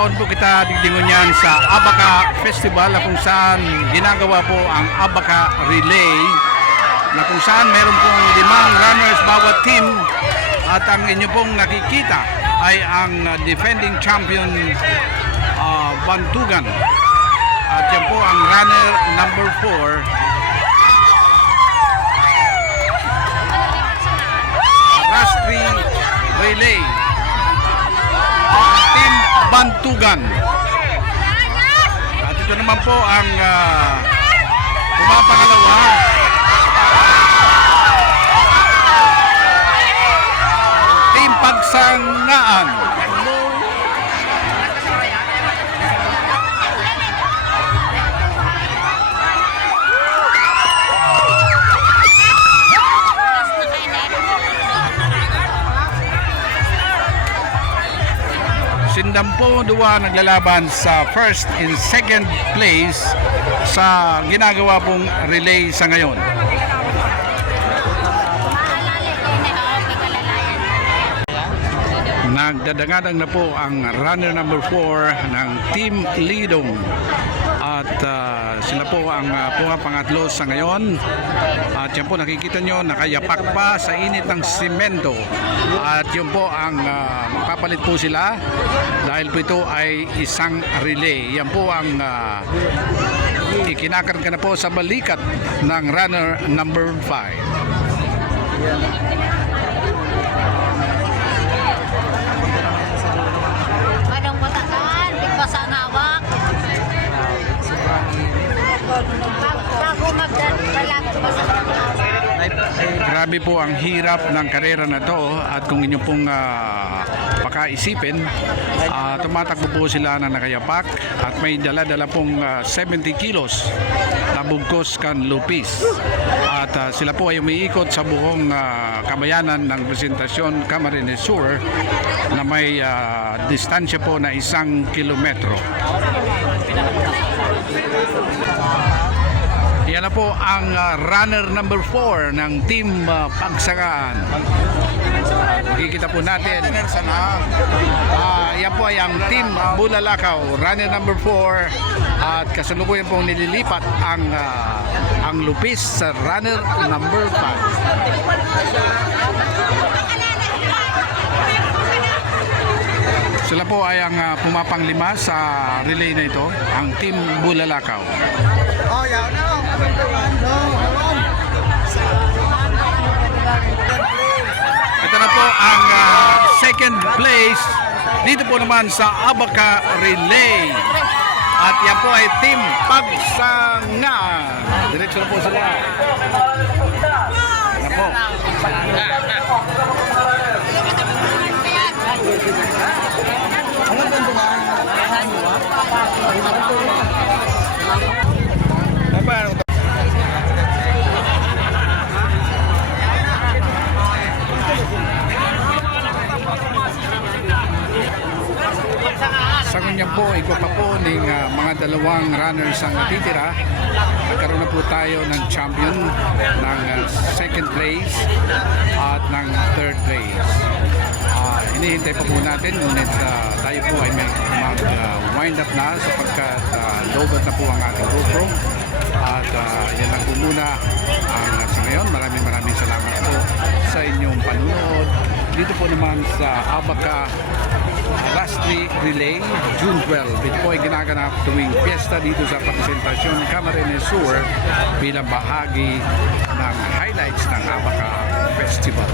taon po kita digdingon yan sa Abaca Festival na kung saan ginagawa po ang Abaca Relay na kung saan meron pong 5 runners bawat team at ang inyo pong nakikita ay ang defending champion Bantugan at yan po ang runner number 4 Rastri Relay Team Bantugan. At ito naman po ang pumapangalawa Team Pagsangaan. Sindampo Dua naglalaban sa first and second place sa ginagawa pong relay sa ngayon. Nagdadangadang na po ang runner number 4 ng Team Lidong at sila po ang pumapangatlo sa ngayon at yan po nakikita nyo nakayapak pa sa init ng simento at yun po ang makapalit po sila dahil po ito ay isang relay. Yan po ang ikinakarga na po sa balikat ng runner number 5. Grabe po ang hirap ng karera na to at kung inyo pong pakaisipin, tumatakbo po sila na nakayapak at may dala-dala pong 70 kilos na bugkos kan lupis at sila po ay umiikot sa buong kabayanan ng Presentasyon Camarines Sur na may distansya po na 1 kilometro. Yan na po ang runner number 4 ng Team Pagsangaan. Makikita po natin. Yan po ay ang Team Bulalakaw, runner number 4 at kasalukuyan pong nililipat ang lupis sa runner number 5. Sila po ay ang pumapanglima sa relay na ito, ang Team Bulalakaw. Oh, yeah, no. Ito na po ang second place dito po naman sa Abaca Relay. At yan po ay Team Pagsangaan. Diretso na po sila. Yan po. Sa kanya po, ikaw pa po ng mga dalawang runners ang natitira. Nagkaroon na po tayo ng champion ng second place at ng third place. Hinihintay pa po natin, ngunit tayo po ay may mag-wind up na sapagkat lobat na po ang ating GoPro. At yan lang po muna ang sa ngayon. Maraming salamat po sa inyong panunood. Dito po naman sa Abaca Rastri Relay, June 12. Ito po ay ginaganap tuwing piyesta dito sa Presentasyon Camarines Sur bilang bahagi ng highlights ng Abaca Festival.